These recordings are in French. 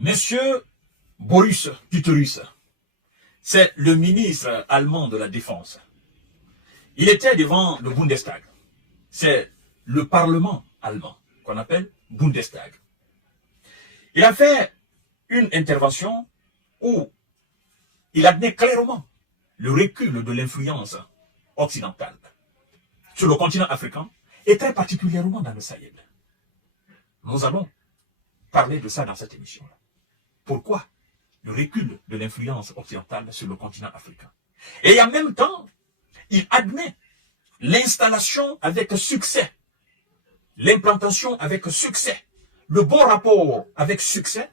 Monsieur Boris Pistorius, c'est le ministre allemand de la Défense. Il était devant le Bundestag. C'est le Parlement allemand qu'on appelle Bundestag. Il a fait une intervention où il admet clairement le recul de l'influence occidentale sur le continent africain et très particulièrement dans le Sahel. Nous allons parler de ça dans cette émission-là. Pourquoi le recul de l'influence occidentale sur le continent africain? Et en même temps, il admet l'installation avec succès, l'implantation avec succès, le bon rapport avec succès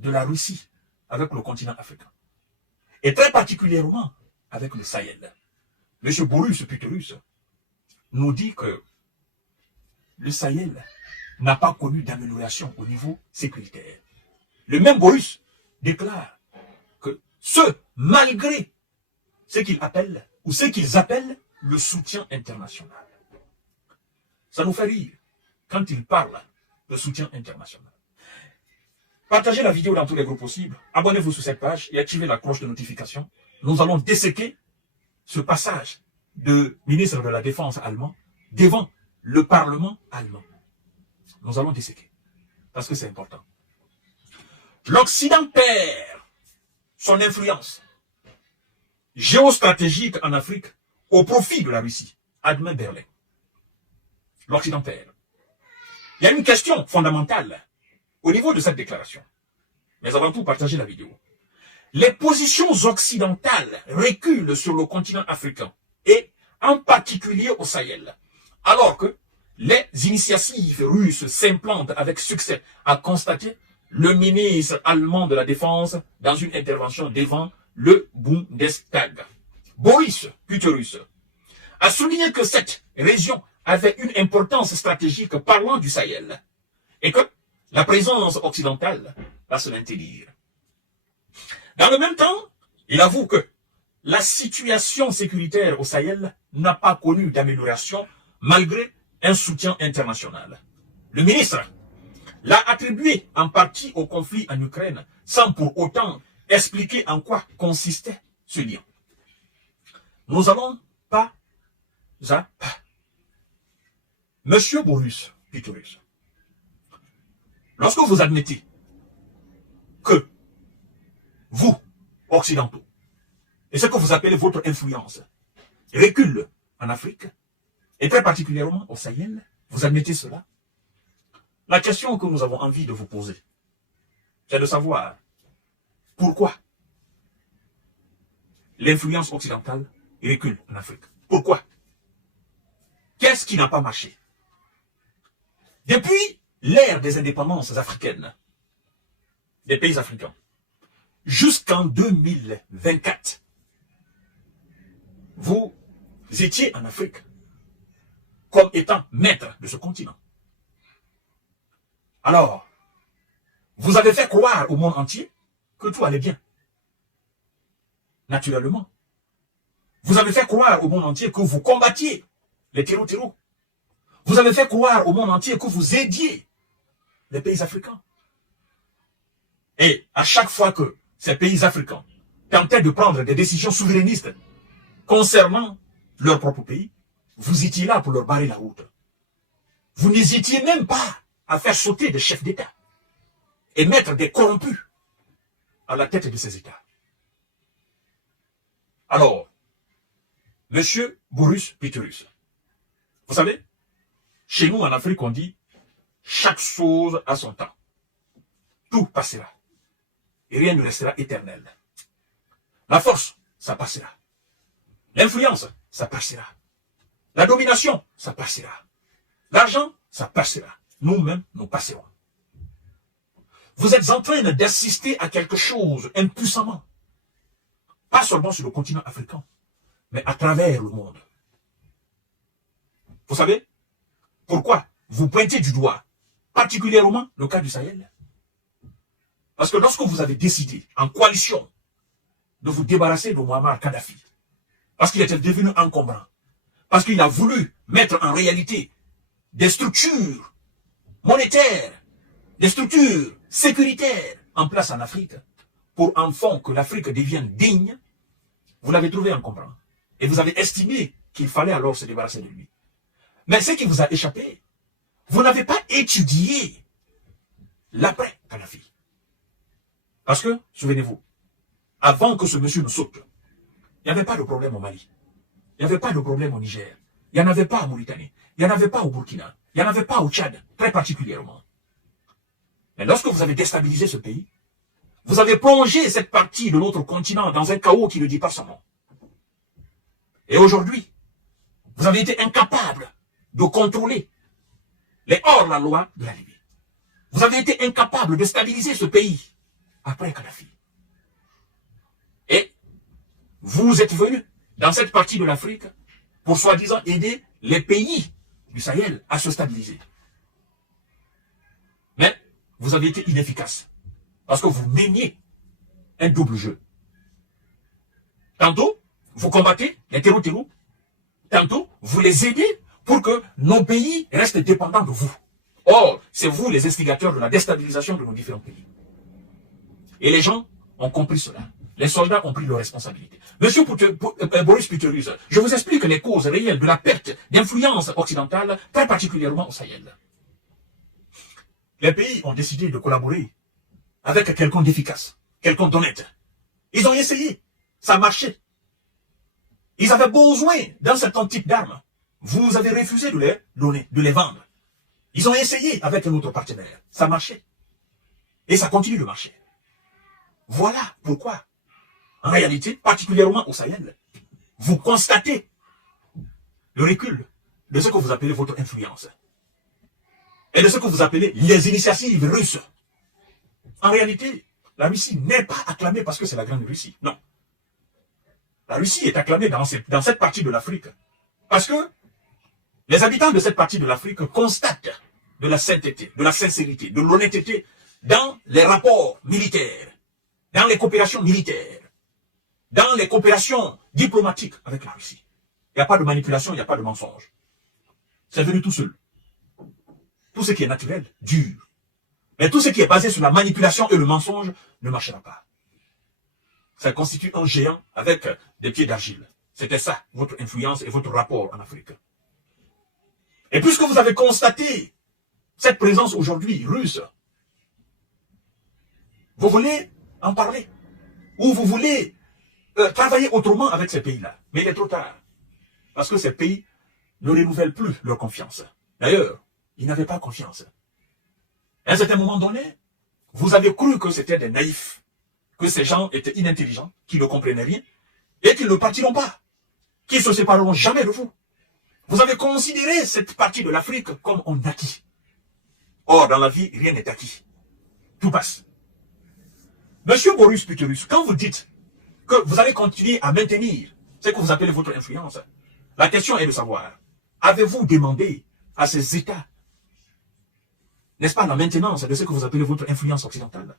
de la Russie avec le continent africain. Et très particulièrement avec le Sahel. M. Boris Pistorius nous dit que le Sahel n'a pas connu d'amélioration au niveau sécuritaire. Le même Boris déclare que malgré ce qu'il appelle, ou ce qu'ils appellent le soutien international. Ça nous fait rire quand il parle de soutien international. Partagez la vidéo dans tous les groupes possibles, abonnez-vous sur cette page et activez la cloche de notification. Nous allons disséquer ce passage de ministre de la Défense allemand devant le Parlement allemand. Nous allons disséquer, parce que c'est important. L'Occident perd son influence géostratégique en Afrique au profit de la Russie, admet Berlin. L'Occident perd. Il y a une question fondamentale au niveau de cette déclaration. Mais avant tout, partagez la vidéo. Les positions occidentales reculent sur le continent africain et en particulier au Sahel, alors que les initiatives russes s'implantent avec succès, a constaté le ministre allemand de la Défense dans une intervention devant le Bundestag. Boris Pistorius a souligné que cette région avait une importance stratégique parlant du Sahel et que la présence occidentale va se maintenir. Dans le même temps, il avoue que la situation sécuritaire au Sahel n'a pas connu d'amélioration malgré un soutien international. Le ministre l'a attribué en partie au conflit en Ukraine sans pour autant expliquer en quoi consistait ce lien. Nous allons pas à pas. Monsieur Boris Pistorius, lorsque vous admettez que vous, occidentaux, et ce que vous appelez votre influence, recule en Afrique, et très particulièrement au Sahel, vous admettez cela? La question que nous avons envie de vous poser, c'est de savoir pourquoi l'influence occidentale recule en Afrique. Pourquoi? Qu'est-ce qui n'a pas marché? Depuis l'ère des indépendances africaines, des pays africains, jusqu'en 2024, vous étiez en Afrique comme étant maître de ce continent. Alors, vous avez fait croire au monde entier que tout allait bien. Naturellement. Vous avez fait croire au monde entier que vous combattiez les terreaux. Vous avez fait croire au monde entier que vous aidiez les pays africains. Et à chaque fois que ces pays africains tentaient de prendre des décisions souverainistes concernant leur propre pays, vous étiez là pour leur barrer la route. Vous n'hésitiez même pas à faire sauter des chefs d'État et mettre des corrompus à la tête de ces États. Alors, Monsieur Boris Pistorius, vous savez, chez nous en Afrique, on dit chaque chose a son temps. Tout passera. Et rien ne restera éternel. La force, ça passera. L'influence, ça passera. La domination, ça passera. L'argent, ça passera. Nous-mêmes, nous passerons. Vous êtes en train d'assister à quelque chose impuissamment. Pas seulement sur le continent africain, mais à travers le monde. Vous savez pourquoi vous pointez du doigt, particulièrement le cas du Sahel? Parce que lorsque vous avez décidé, en coalition, de vous débarrasser de Muammar Kadhafi, parce qu'il était devenu encombrant, parce qu'il a voulu mettre en réalité des structures monétaires, des structures sécuritaires en place en Afrique pour enfin que l'Afrique devienne digne, vous l'avez trouvé incomprend. Et vous avez estimé qu'il fallait alors se débarrasser de lui. Mais ce qui vous a échappé, vous n'avez pas étudié l'après-Kadhafi. Parce que, souvenez-vous, avant que ce monsieur ne saute, il n'y avait pas de problème au Mali. Il n'y avait pas de problème au Niger. Il n'y en avait pas en Mauritanie. Il n'y en avait pas au Burkina. Il n'y en avait pas au Tchad, très particulièrement. Mais lorsque vous avez déstabilisé ce pays, vous avez plongé cette partie de notre continent dans un chaos qui ne dit pas son nom. Et aujourd'hui, vous avez été incapable de contrôler les hors-la-loi de la Libye. Vous avez été incapable de stabiliser ce pays après Kadhafi. Et vous êtes venu dans cette partie de l'Afrique pour soi-disant aider les pays du Sahel à se stabiliser. Mais vous avez été inefficace parce que vous meniez un double jeu. Tantôt, vous combattez les terreaux, tantôt, vous les aidez pour que nos pays restent dépendants de vous. Or, c'est vous les instigateurs de la déstabilisation de nos différents pays. Et les gens ont compris cela. Les soldats ont pris leurs responsabilités. Monsieur Boris Pistorius, je vous explique les causes réelles de la perte d'influence occidentale, très particulièrement au Sahel. Les pays ont décidé de collaborer avec quelqu'un d'efficace, quelqu'un d'honnête. Ils ont essayé, ça marchait. Ils avaient besoin d'un certain type d'armes. Vous avez refusé de les donner, de les vendre. Ils ont essayé avec un autre partenaire. Ça marchait. Et ça continue de marcher. Voilà pourquoi, en réalité, particulièrement au Sahel, vous constatez le recul de ce que vous appelez votre influence. Et de ce que vous appelez les initiatives russes. En réalité, la Russie n'est pas acclamée parce que c'est la grande Russie. Non. La Russie est acclamée dans cette partie de l'Afrique parce que les habitants de cette partie de l'Afrique constatent de la sainteté, de la sincérité, de l'honnêteté dans les rapports militaires, dans les coopérations militaires, dans les coopérations diplomatiques avec la Russie. Il n'y a pas de manipulation, il n'y a pas de mensonge. C'est venu tout seul. Tout ce qui est naturel, dur. Mais tout ce qui est basé sur la manipulation et le mensonge ne marchera pas. Ça constitue un géant avec des pieds d'argile. C'était ça, votre influence et votre rapport en Afrique. Et puisque vous avez constaté cette présence aujourd'hui russe, vous voulez en parler. Ou vous voulez travailler autrement avec ces pays-là. Mais il est trop tard. Parce que ces pays ne renouvellent plus leur confiance. D'ailleurs, ils n'avaient pas confiance. À un certain moment donné, vous avez cru que c'était des naïfs, que ces gens étaient inintelligents, qui ne comprenaient rien, et qu'ils ne partiront pas, qu'ils ne se sépareront jamais de vous. Vous avez considéré cette partie de l'Afrique comme un acquis. Or, dans la vie, rien n'est acquis. Tout passe. Monsieur Boris Pistorius, quand vous dites que vous allez continuer à maintenir ce que vous appelez votre influence, la question est de savoir, avez-vous demandé à ces États, n'est-ce pas, la maintenance de ce que vous appelez votre influence occidentale?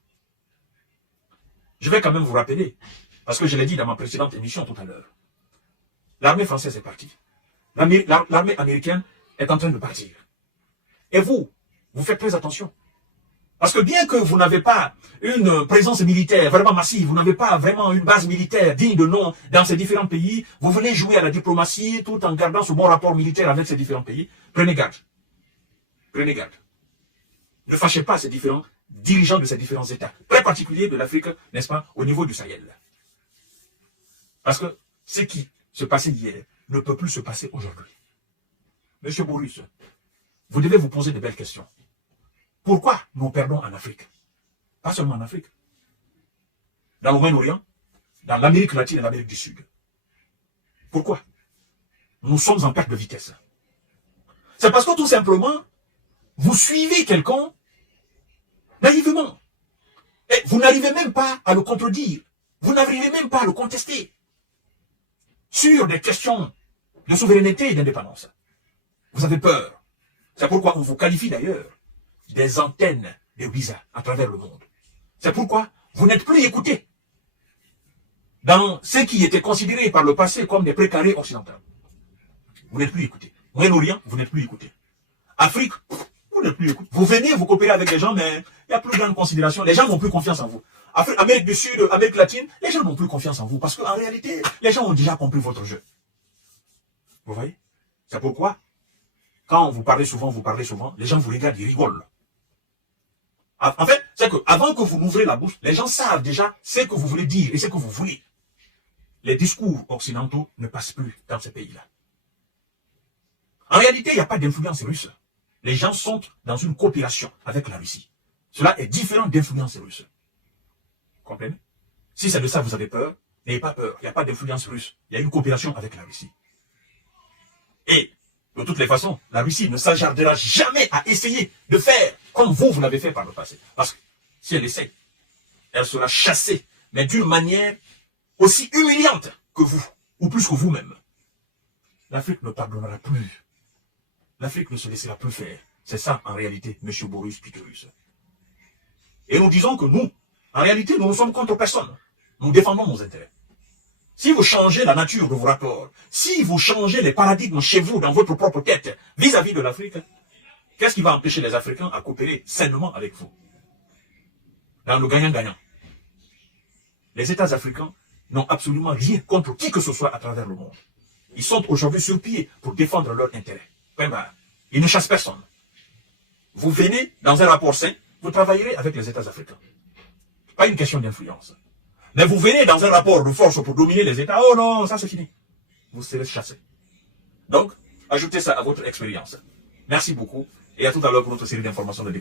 Je vais quand même vous rappeler, parce que je l'ai dit dans ma précédente émission tout à l'heure, l'armée française est partie. L'armée américaine est en train de partir. Et vous faites très attention. Parce que bien que vous n'avez pas une présence militaire vraiment massive, vous n'avez pas vraiment une base militaire digne de nom dans ces différents pays, vous venez jouer à la diplomatie tout en gardant ce bon rapport militaire avec ces différents pays. Prenez garde. Prenez garde. Ne fâchez pas ces différents dirigeants de ces différents États, très particuliers de l'Afrique, n'est-ce pas, au niveau du Sahel. Parce que ce qui se passait hier ne peut plus se passer aujourd'hui. Monsieur Boris, vous devez vous poser de belles questions. Pourquoi nous perdons en Afrique? Pas seulement en Afrique. Dans le Moyen-Orient, dans l'Amérique latine et l'Amérique du Sud. Pourquoi? Nous sommes en perte de vitesse. C'est parce que tout simplement, vous suivez quelqu'un naïvement. Et vous n'arrivez même pas à le contredire. Vous n'arrivez même pas à le contester. Sur des questions de souveraineté et d'indépendance. Vous avez peur. C'est pourquoi on vous qualifie d'ailleurs des antennes de visa à travers le monde. C'est pourquoi vous n'êtes plus écoutés dans ce qui était considéré par le passé comme des précarés occidentaux. Vous n'êtes plus écoutés. Moyen-Orient, vous n'êtes plus écoutés. Afrique, vous n'êtes plus écoutés. Vous venez, vous coopérez avec des gens, mais il n'y a plus grande considération. Les gens n'ont plus confiance en vous. Amérique du Sud, Amérique latine, les gens n'ont plus confiance en vous. Parce qu'en réalité, les gens ont déjà compris votre jeu. Vous voyez? C'est pourquoi, quand vous parlez souvent, les gens vous regardent, ils rigolent. En fait, c'est que avant que vous n'ouvrez la bouche, les gens savent déjà ce que vous voulez dire et ce que vous voulez. Les discours occidentaux ne passent plus dans ces pays-là. En réalité, il n'y a pas d'influence russe. Les gens sont dans une coopération avec la Russie. Cela est différent d'influence russe. Vous comprenez? Si c'est de ça que vous avez peur, n'ayez pas peur. Il n'y a pas d'influence russe. Il y a une coopération avec la Russie. Et, de toutes les façons, la Russie ne s'hasardera jamais à essayer de faire comme vous l'avez fait par le passé. Parce que si elle essaie, elle sera chassée, mais d'une manière aussi humiliante que vous, ou plus que vous-même. L'Afrique ne pardonnera plus. L'Afrique ne se laissera plus faire. C'est ça, en réalité, M. Boris Pistorius. Et nous disons que nous, en réalité, nous ne sommes contre personne. Nous défendons nos intérêts. Si vous changez la nature de vos rapports, si vous changez les paradigmes chez vous, dans votre propre tête, vis-à-vis de l'Afrique, qu'est-ce qui va empêcher les Africains à coopérer sainement avec vous? Dans le gagnant-gagnant. Les États africains n'ont absolument rien contre qui que ce soit à travers le monde. Ils sont aujourd'hui sur pied pour défendre leurs intérêts. Ils ne chassent personne. Vous venez dans un rapport sain, vous travaillerez avec les États africains. Pas une question d'influence. Mais vous venez dans un rapport de force pour dominer les États, oh non, ça c'est fini. Vous serez chassé. Donc, ajoutez ça à votre expérience. Merci beaucoup et à tout à l'heure pour notre série d'informations de